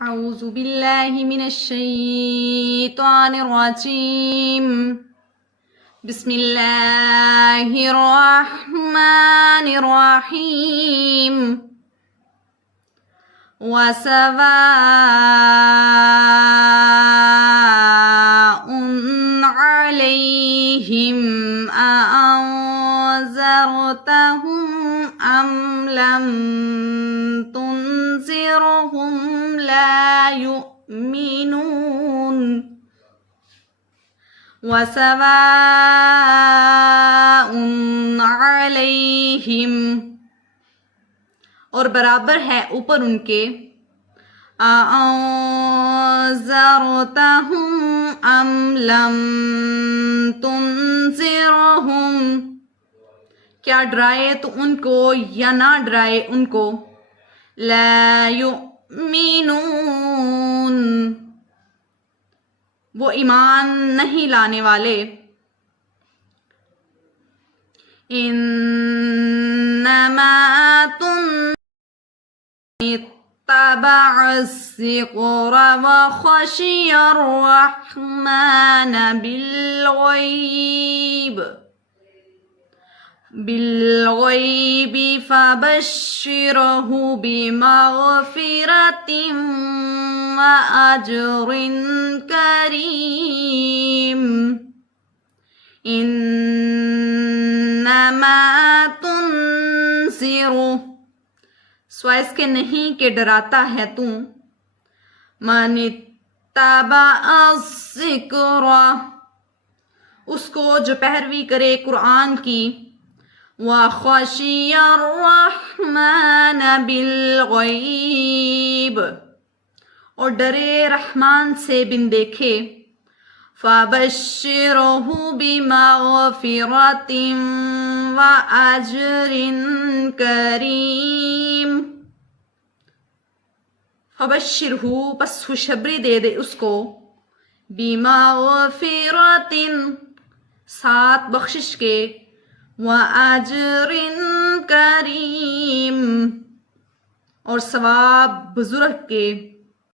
अऊज़ु बिल्लाहि मिनश्शैतानिर्रजीम बिस्मिल्लाहिर्रहमानिर्रहीम वसवाउन अलैहिम अअंज़रतहुम अम लम तुनज़िरहुम ला युमिनून वसवाउन अलैहिम और बराबर है ऊपर उनके अअंज़रतहुम अम लम तुनज़िरहुम क्या डराए तो उनको या ना डराए उनको ला युमिनून वो ईमान नहीं लाने वाले इन्नमा इत्तबअ-ज़िक्र व ख़शियर-रहमान बिल्ग़ैब फ़बश्शिरहु बिमग़फ़िरतिन व अज्रिन करीम इन्नमा तुनज़िरु स्वाइस के नहीं के डराता है तू मनित्तबअ-ज़िक्र उसको जो पैरवी करे कुरान की व ख़शियर-रहमान बिल्ग़ैब और डरे रहमान से बिन देखे फ़बश्शिरहु बिमग़फ़िरतिन व अज्रिन करीम फ़बश्शिरहु बस खुशखबरी दे दे उसको बिमग़फ़िरतिन साथ बख्शिश के व अज्रिन करीम और सवाब बुजुर्ग के